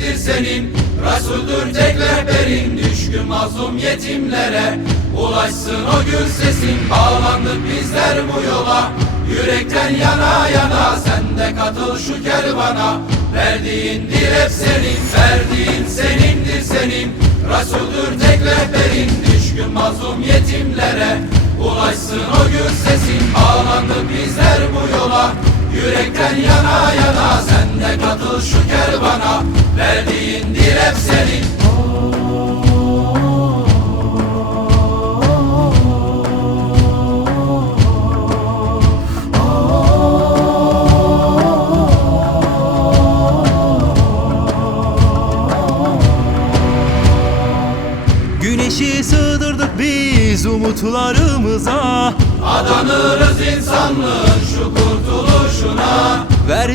senin. Resuldür tek rehberin. Düşkün mazlum yetimlere Ulaşsın o gül sesin. Bağlandık bizler bu yola Yürekten yana yana. Sen de katıl şu kervana Verdiğindir hep senin. Verdiğin senindir senin Resuldür tek rehberin. Düşkün mazlum yetimlere Ulaşsın o gül sesin. Bağlandık bizler bu yola Yürekten yana yana. Sen de katıl şu kervana Verdiğindir hep senin. Güneşi sığdırdık biz umutlarımıza. Adanırız insanlığın şu kurtuluşuna. Verdi